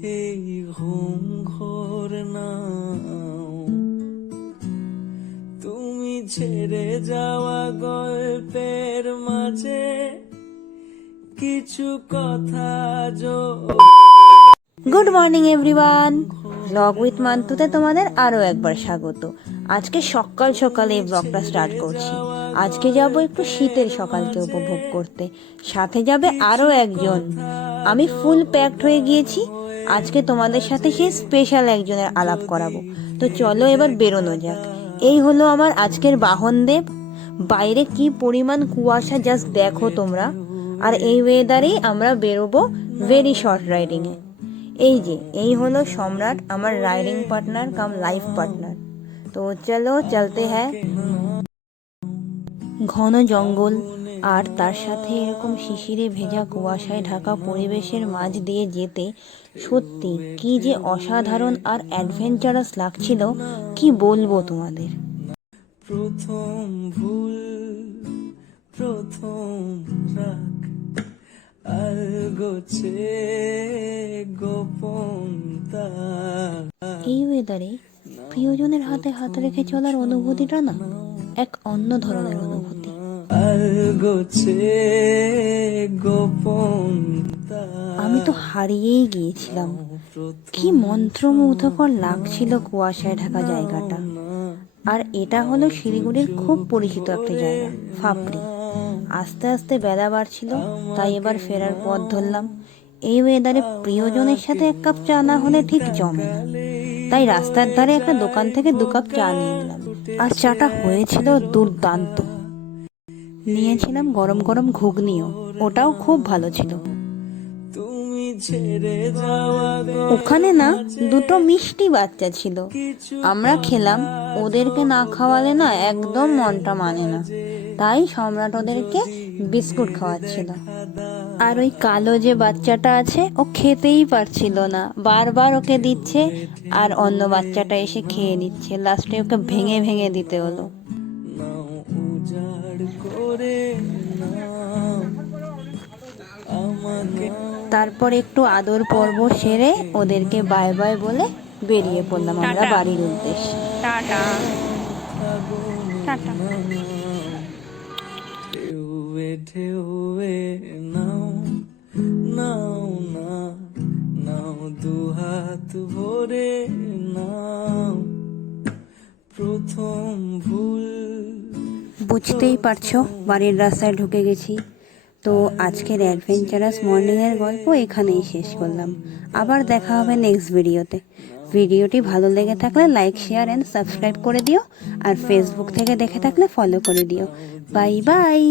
এই ঘুম ঘোর নাও, তুমি ছেড়ে যাওয়া গল্পের মাঝে কিছু কথা good morning everyone, blog with মান্তুতে তোমাদের আরও একবার স্বাগত। আজকে সকাল সকালে এই ব্লগটা স্টার্ট করছি। আজকে যাব একটু শীতের সকালকে উপভোগ করতে, সাথে যাবে আরও একজন। আমি ফুল প্যাকড হয়ে গিয়েছি। আজকে তোমাদের সাথে সেই স্পেশাল একজনের আলাপ করাবো। তো চলো এবার বেরোনো যাক। এই হলো আমার আজকের বাহনদেব। বাইরে কি পরিমাণ কুয়াশা জাস্ট দেখো তোমরা। আর এই ওয়েদারেই আমরা বেরোবো ভেরি শর্ট রাইডিংয়ে। এই হলো সম্রাট, আমার রাইডিং পার্টনার কাম লাইফ পার্টনার। তো চলো চলতে হ্যাঁ। ঘন জঙ্গল আর তার সাথে এরকম শিশিরে ভেজা কুয়াশায় ঢাকা পরিবেশের মাঝ দিয়ে যেতে সত্যি কি যে অসাধারণ আর অ্যাডভেঞ্চারাস লাগছিল, কি বলবো তোমাদের। প্রথম ভুল, প্রথম রাগ, আলগোছে গোপন তার। এই ওয়েদারে প্রিয়জনের হাতে হাত রেখে চলার অনুভূতিটা না এক অন্য ধরনের অনুভূতি। আলগোছে গোপন তার। আমি তো হারিয়েই গিয়েছিলাম। কি মন্ত্রমুগ্ধকর লাগছিল কুয়াশায় ঢাকা জায়গাটা। আর এটা হলো শিলিগুড়ির খুব পরিচিত একটা জায়গা, ফাপড়ি। আস্তে আস্তে বেলা বাড়ছিল, তাই এবার ফেরার পথ ধরলাম। এই ওয়েদারে প্রিয়জনের সাথে এক কাপ চা না হলে ঠিক জমে না, তাই রাস্তার ধারে একটা দোকান থেকে 2 কাপ চা নিয়ে নিলাম। আর চাটা হয়েছিল দুর্দান্ত। নিয়েছিলাম গরম গরম ঘুগনিও, ওটাও খুব ভালো ছিল। ওখানে না 2টো মিষ্টি বাচ্চা ছিল, আমরা খেলাম। ওদেরকে না খাওয়ালে না একদম মনটা মানে না, তাই সম্রাট ওদেরকে বিস্কুট খাওয়াচ্ছিল। আর ওই কালো যে বাচ্চাটা আছে, ও খেতেই পারছিল না, বারবার ওকে দিচ্ছে আর অন্য বাচ্চাটা এসে খেয়ে নিচ্ছে। লাস্টে ওকে ভেঙে ভেঙে দিতে হলো। তারপর একটু আদর পর্ব সেরে ওদেরকে বাই বাই বলে বেরিয়ে পড়লাম আমরা বাড়ির উদ্দেশ্যে। Tata tata. ঢেউয়ে ঢেউয়ে নাও নাও না নাও, দুহাত ভরে নাও, প্রথম ভুল। বুঝতেই পারছো বাড়ির রাস্তায় ঢুকে গেছি। তো আজকের অ্যাডভেঞ্চারাস মর্নিংয়ের গল্প এখানেই শেষ করলাম। আবার দেখা হবে নেক্সট ভিডিওতে। ভিডিওটি ভালো লেগে থাকলে লাইক, শেয়ার অ্যান্ড সাবস্ক্রাইব করে দিও। আর ফেসবুক থেকে দেখে থাকলে ফলো করে দিও। Bye bye.